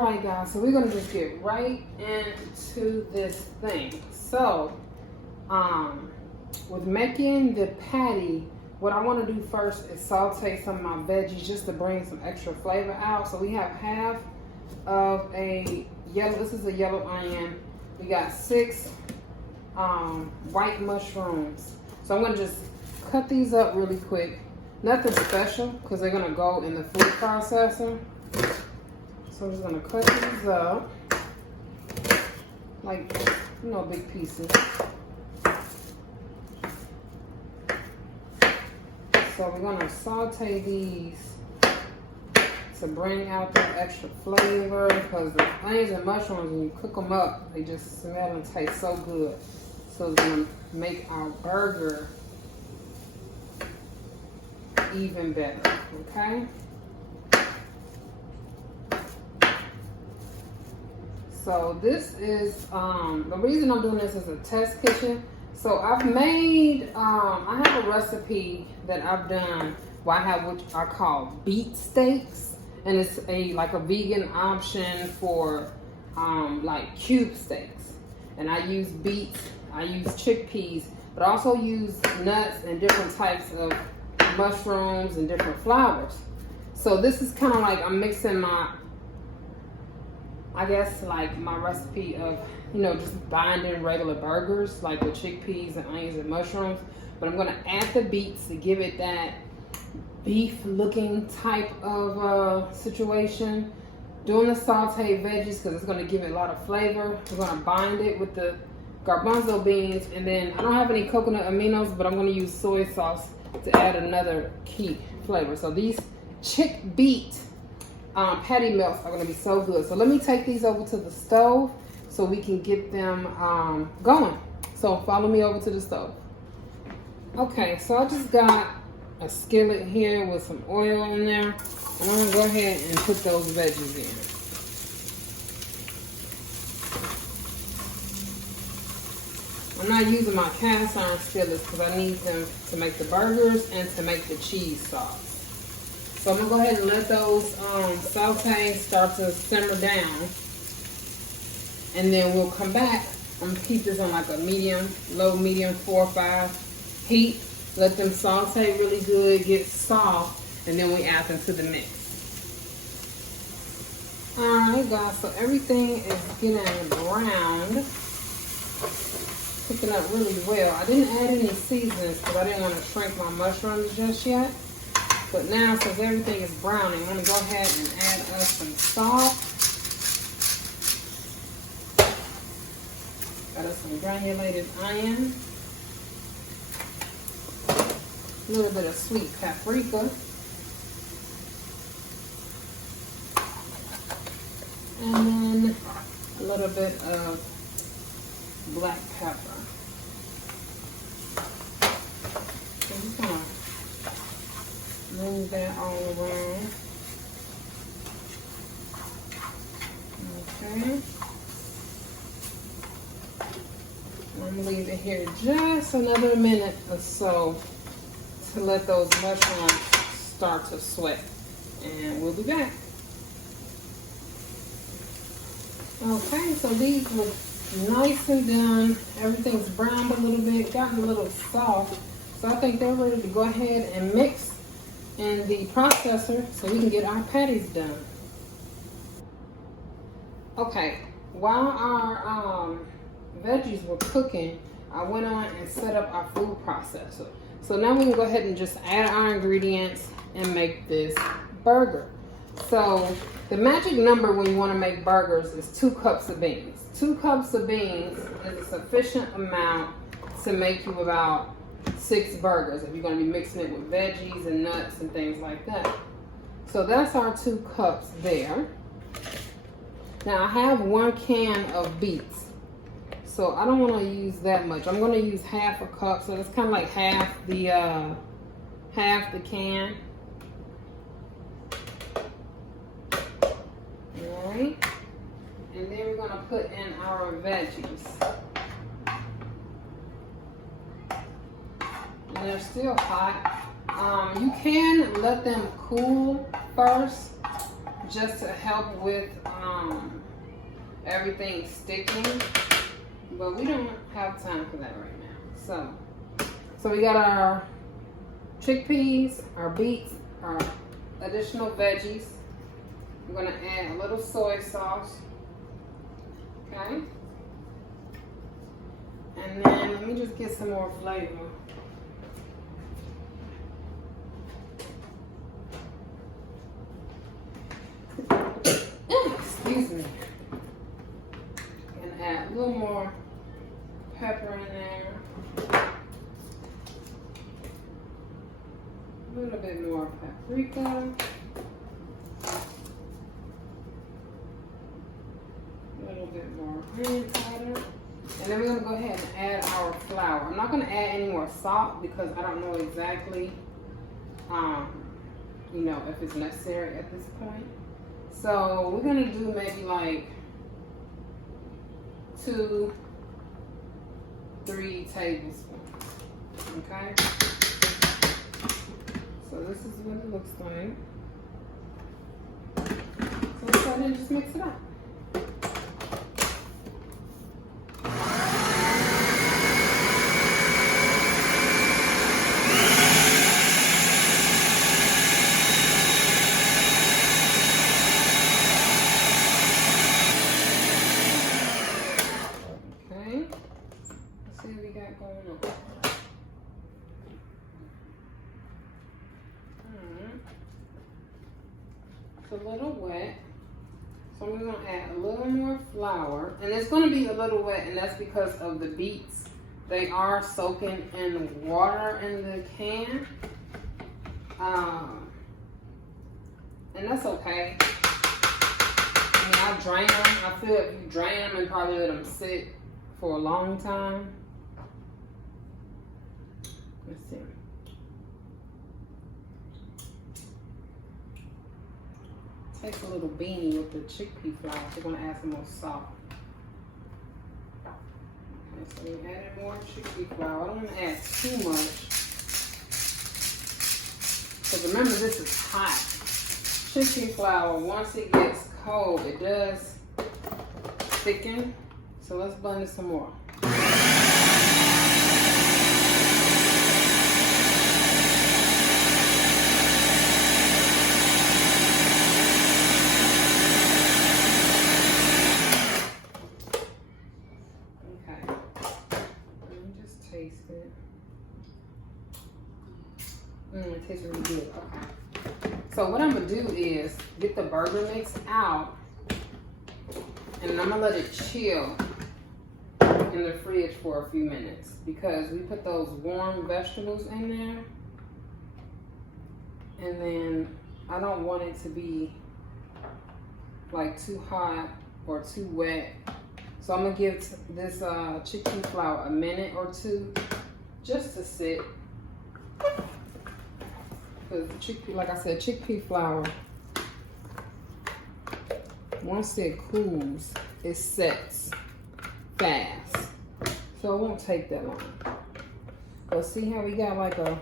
Alright guys, so we're gonna just get right into this thing. So, with making the patty, what I want to do first is saute some of my veggies just to bring some extra flavor out. So we have half of a yellow, this is a yellow onion. We got 6 white mushrooms. So I'm gonna just cut these up really quick. Nothing special because they're gonna go in the food processor. So I'm just gonna cut these up like, you know, big pieces. So we're gonna saute these to bring out the extra flavor, because the onions and mushrooms, when you cook them up, they just smell and taste so good. So it's gonna make our burger even better, okay? So this is, the reason I'm doing this is a test kitchen. So I've made, I have a recipe that I've done where I have what I call beet steaks. And it's like a vegan option for like cube steaks. And I use beets, I use chickpeas, but I also use nuts and different types of mushrooms and different flours. So this is kind of like I'm mixing my, I guess, like my recipe of, you know, just binding regular burgers, like with chickpeas and onions and mushrooms. But I'm gonna add the beets to give it that beef looking type of situation. Doing the sauteed veggies because it's gonna give it a lot of flavor. We're gonna bind it with the garbanzo beans, and then I don't have any coconut aminos, but I'm gonna use soy sauce to add another key flavor. So these Chick-Beet Patty Melts are gonna be so good. So let me take these over to the stove so we can get them going. So follow me over to the stove. Okay, so I just got a skillet here with some oil in there. And I'm gonna go ahead and put those veggies in. I'm not using my cast iron skillets because I need them to make the burgers and to make the cheese sauce. So I'm gonna go ahead and let those sautés start to simmer down. And then we'll come back. I'm gonna keep this on like a medium, low medium, 4 or 5 heat. Let them saute really good, get soft, and then we add them to the mix. Alright guys, so everything is getting browned. Cooking up really well. I didn't add any seasonings because I didn't want to shrink my mushrooms just yet. But now, since everything is browning, I'm going to go ahead and add us some salt. Got us some granulated onion. A little bit of sweet paprika. And then a little bit of black pepper. So I'm just going to move that all around. Okay. I'm going to leave it here just another minute or so to let those mushrooms start to sweat. And we'll be back. Okay, so these look nice and done. Everything's browned a little bit, gotten a little soft. So I think they're ready to go ahead and mix in the processor so we can get our patties done. Okay, while our veggies were cooking, I went on and set up our food processor. So now we can go ahead and just add our ingredients and make this burger. So the magic number when you want to make burgers is 2 cups of beans. 2 cups of beans is a sufficient amount to make you about 6 burgers if you're going to be mixing it with veggies and nuts and things like that. So that's our 2 cups there. Now I have 1 can of beets. So I don't want to use that much. I'm going to use half a cup. So it's kind of like half the can. Alright. And then we're going to put in our veggies. And they're still hot. You can let them cool first, just to help with everything sticking, but we don't have time for that right now. So we got our chickpeas, our beets, our additional veggies. We're gonna add a little soy sauce, okay? And then let me just get some more flavor. Excuse me. And add a little more pepper in there. A little bit more paprika. A little bit more green powder. And then we're gonna go ahead and add our flour. I'm not gonna add any more salt because I don't know exactly, you know, if it's necessary at this point. So we're gonna do maybe like 2-3 tablespoons, okay? So this is what it looks like. So let's go ahead and just mix it up. It's a little wet, so I'm going to add a little more flour, and it's going to be a little wet, and that's because of the beets. They are soaking in water in the can, and that's okay. I mean, I drain them. I feel if you drain them and probably let them sit for a long time. Let's see. Take a little beanie with the chickpea flour. We're going to add some more salt. Okay, so we added more chickpea flour. I don't want to add too much. Because remember, this is hot. Chickpea flour, once it gets cold, it does thicken. So let's blend it some more. It tastes really good. Okay. So what I'm gonna do is get the burger mix out, and I'm gonna let it chill in the fridge for a few minutes because we put those warm vegetables in there, and then I don't want it to be like too hot or too wet. So I'm gonna give this chickpea flour a minute or two just to sit. Because chickpea, like I said, chickpea flour, once it cools, it sets fast. So it won't take that long. But see how we got like a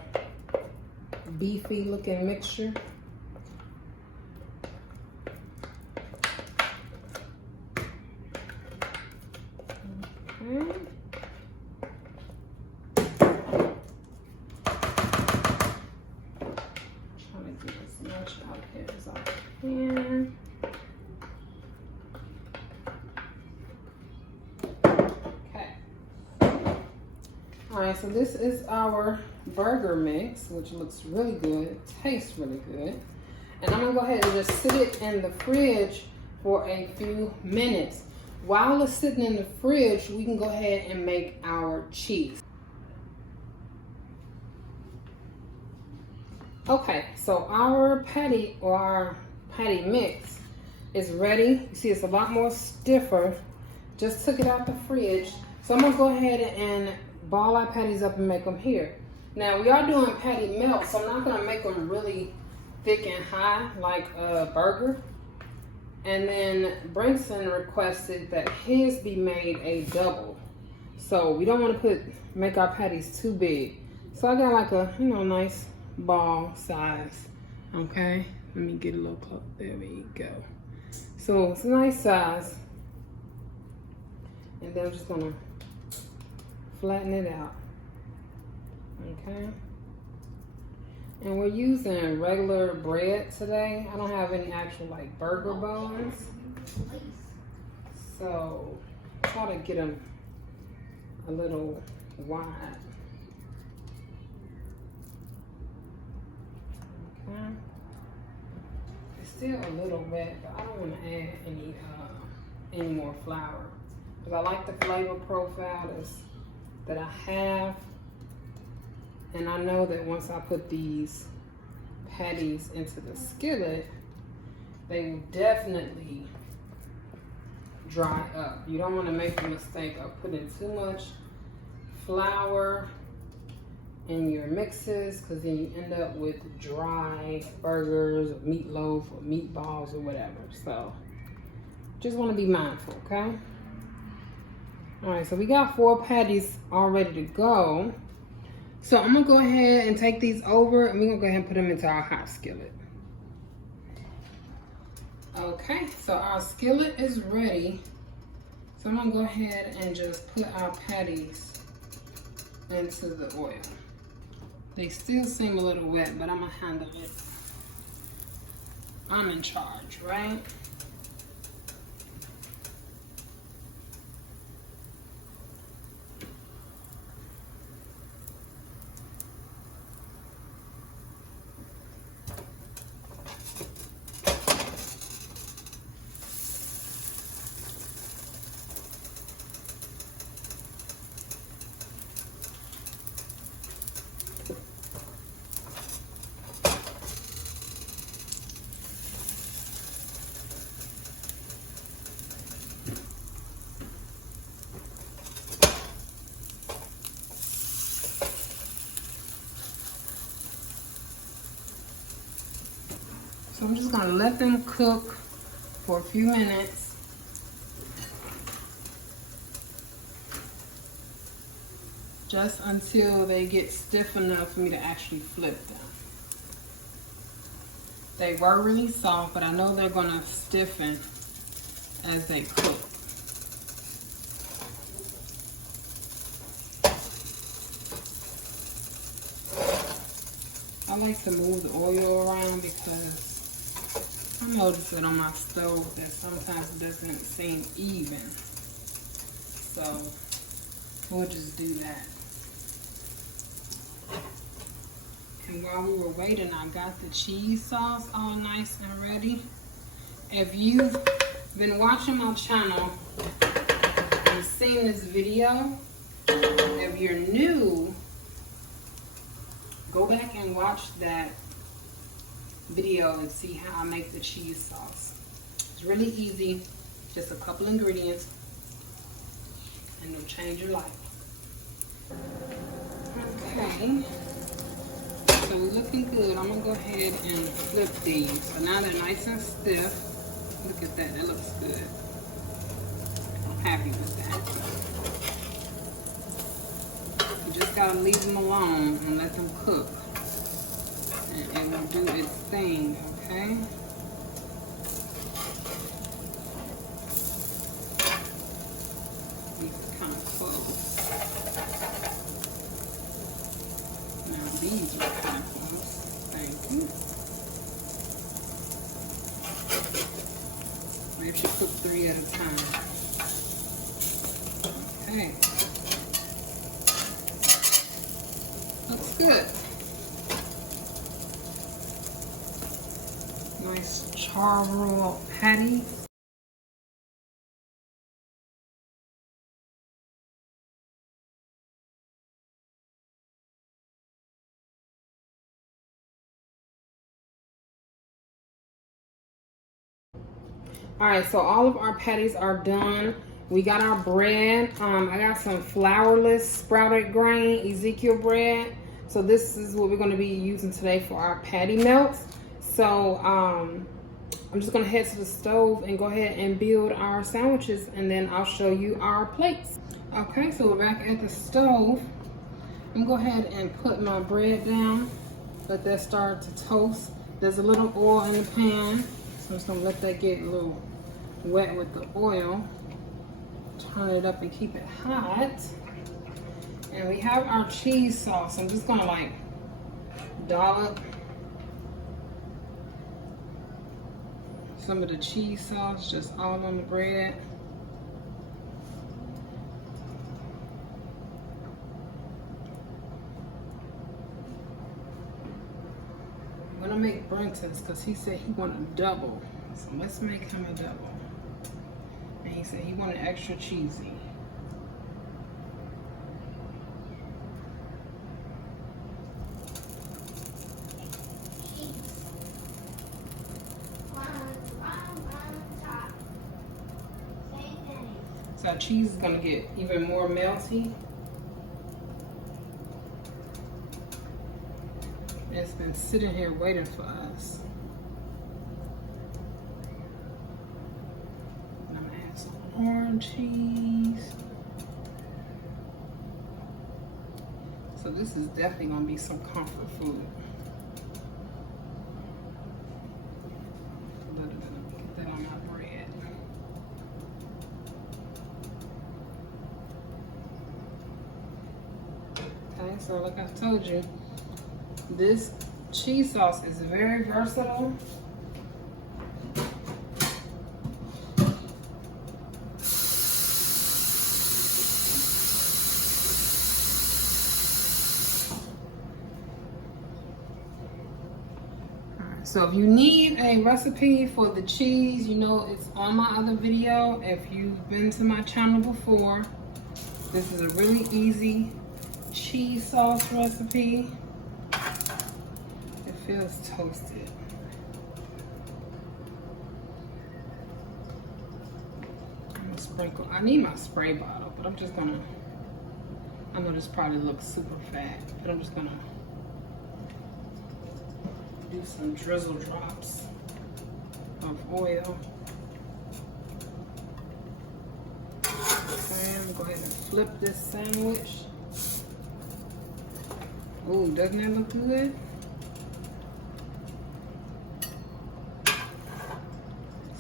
beefy looking mixture? Okay. Alright, so this is our burger mix, which looks really good, tastes really good. And I'm going to go ahead and just sit it in the fridge for a few minutes. While it's sitting in the fridge, we can go ahead and make our cheese. Okay, so our patty or our patty mix is ready. You see it's a lot more stiffer. Just took it out the fridge. So I'm going to go ahead and ball our patties up and make them here. Now we are doing patty melt, so I'm not going to make them really thick and high like a burger. And then Brenton requested that his be made a double. So we don't want to make our patties too big. So I got like a, nice ball size Okay, let me get a little close. There we go. So it's a nice size. And then I'm just gonna flatten it out. Okay. And we're using regular bread today. I don't have any actual like burger buns. So try to get them a little wide. Okay. It's still a little wet, but I don't want to add any more flour because I like the flavor profile that I have. And I know that once I put these patties into the skillet, they will definitely dry up. You don't want to make the mistake of putting too much flour in your mixes, because then you end up with dry burgers or meatloaf or meatballs or whatever. So just want to be mindful, okay? All right, so we got 4 patties all ready to go. So I'm gonna go ahead and take these over, and we're gonna go ahead and put them into our hot skillet. Okay, so our skillet is ready. So I'm gonna go ahead and just put our patties into the oil. They still seem a little wet, but I'm gonna handle it. I'm in charge, right? So I'm just gonna let them cook for a few minutes. Just until they get stiff enough for me to actually flip them. They were really soft, but I know they're gonna stiffen as they cook. I like to move the oil around because I notice it on my stove that sometimes it doesn't seem even. So we'll just do that. And while we were waiting, I got the cheese sauce all nice and ready. If you've been watching my channel and seen this video, if you're new, go back and watch that video and see how I make the cheese sauce. It's really easy, just a couple ingredients, and it'll change your life. Okay, so we're looking good. I'm gonna go ahead and flip these. So now they're nice and stiff. Look at that, that looks good. I'm happy with that. You just gotta leave them alone and let them cook. And it will do its thing, okay? These are kind of close. Now these are kind of close. Thank you. Maybe she cook 3 at a time. Okay. Looks good. Nice char roll patty. All right, so all of our patties are done. We got our bread. I got some flourless sprouted grain Ezekiel bread. So this is what we're going to be using today for our patty melts. So I'm just going to head to the stove and go ahead and build our sandwiches, and then I'll show you our plates. Okay, so we're back at the stove. I'm going to go ahead and put my bread down. Let that start to toast. There's a little oil in the pan, so I'm just gonna let that get a little wet with the oil. Turn it up and keep it hot. And we have our cheese sauce. I'm just gonna like dollop some of the cheese sauce just all on the bread. I'm gonna make Brenton's because he said he wanted a double. So let's make him a double. And he said he wanted extra cheesy. So our cheese is gonna get even more melty. It's been sitting here waiting for us. And I'm gonna add some orange cheese. So this is definitely gonna be some comfort food. Get that on my bread. Okay, so like I told you, this cheese sauce is very versatile. Alright, so if you need a recipe for the cheese, you know it's on my other video. If you've been to my channel before, this is a really easy cheese sauce recipe. It feels toasted. I'm gonna sprinkle. I need my spray bottle, but I'm just gonna, I know this probably looks super fat, but I'm just gonna do some drizzle drops of oil. Okay, I'm gonna go ahead and flip this sandwich. Ooh, doesn't that look good?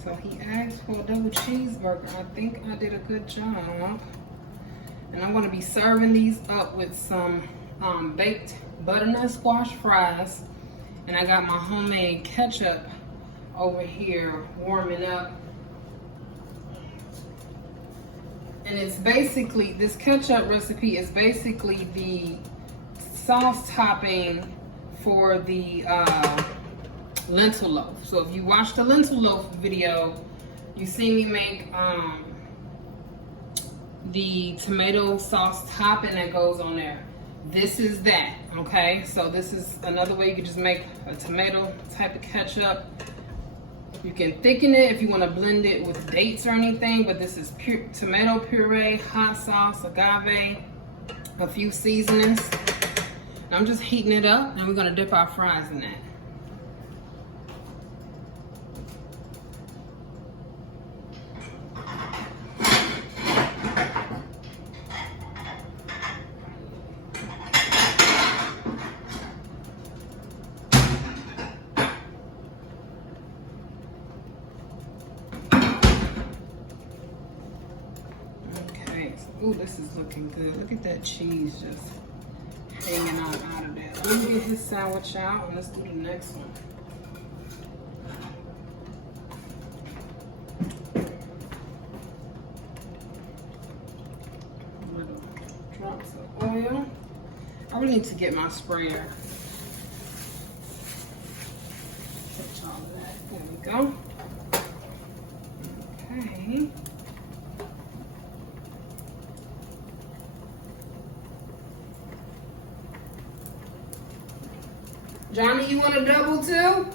So he asked for a double cheeseburger. I think I did a good job. And I'm gonna be serving these up with some baked butternut squash fries. And I got my homemade ketchup over here warming up. And it's basically, this ketchup recipe is basically the sauce topping for the lentil loaf. So if you watch the lentil loaf video, you see me make the tomato sauce topping that goes on there. This is that, okay? So this is another way you can just make a tomato type of ketchup. You can thicken it if you want to blend it with dates or anything, but this is pure tomato puree, hot sauce, agave, a few seasonings. I'm just heating it up, and we're gonna dip our fries in that. Okay, ooh, this is looking good. Look at that cheese just hanging out of there. Let me get this sandwich out and let's do the next one. Little drops of oil. I really need to get my sprayer. Touch all of that. There we go. Okay. Johnny, you want a double too?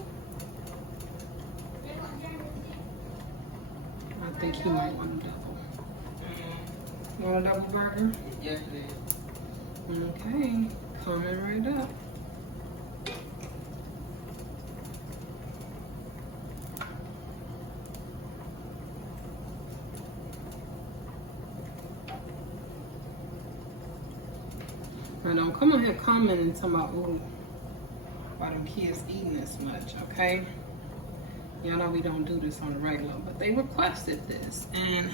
I think he might want a double. You want a double burger? Yes, please. Okay, coming right up. Now don't come on here commenting and talking about, ooh, why the my kids eating this much, okay? Y'all know we don't do this on the regular, but they requested this. And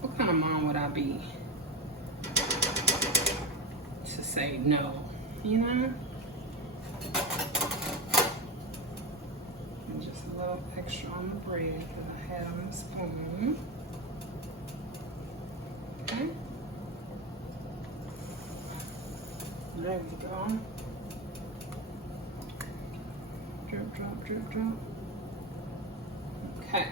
what kind of mom would I be to say no, you know? And just a little extra on the bread because I had on the spoon. Okay. There we go. Drip, drop, drip, drop. Okay.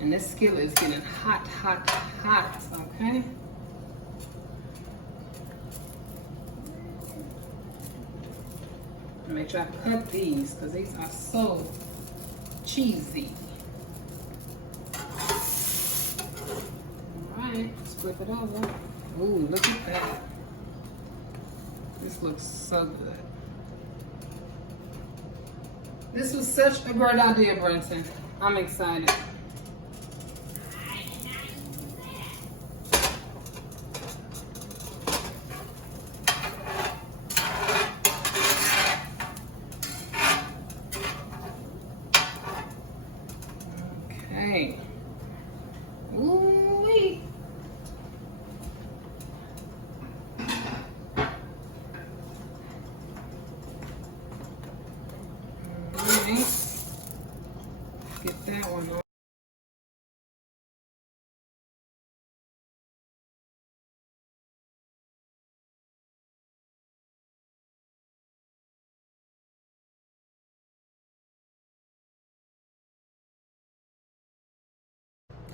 And this skillet is getting hot, hot, hot, okay? Make sure I cut these because these are so cheesy. All right, flip it over. Ooh, look at that. This looks so good. This was such a great idea, Brenton. I'm excited. Okay. Ooh-wee. Get that one on.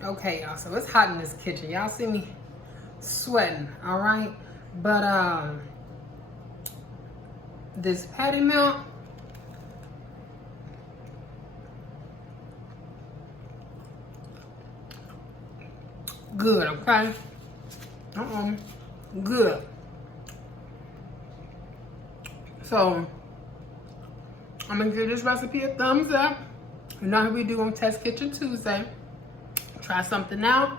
Okay, y'all, so it's hot in this kitchen. Y'all see me sweating, all right? But this patty melt, good, okay? Good. So, I'm gonna give this recipe a thumbs up. You know how we do on Test Kitchen Tuesday. Try something out,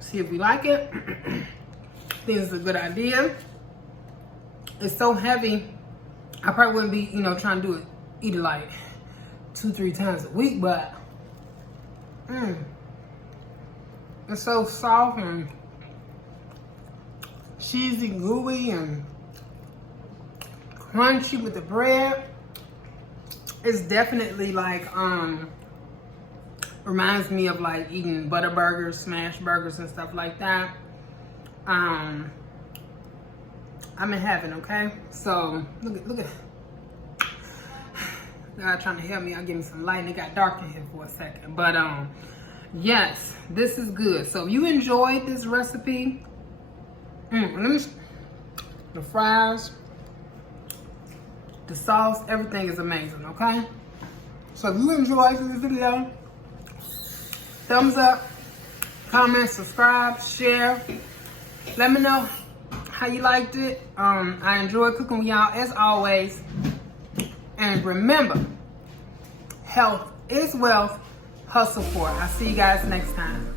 see if we like it. Think it's a good idea. It's so heavy, I probably wouldn't be, trying to do it, eat it like 2-3 times a week, but it's so soft and cheesy, gooey, and crunchy with the bread. It's definitely like, reminds me of like eating butter burgers, smash burgers and stuff like that. I'm in heaven, okay? So look at God trying to help me. I'll give me some light, and it got dark in here for a second. But yes, this is good. So if you enjoyed this recipe, the fries, the sauce, everything is amazing, okay? So if you enjoyed this video, thumbs up, comment, subscribe, share. Let me know how you liked it. I enjoy cooking with y'all as always. And remember, health is wealth. Hustle for it. I'll see you guys next time.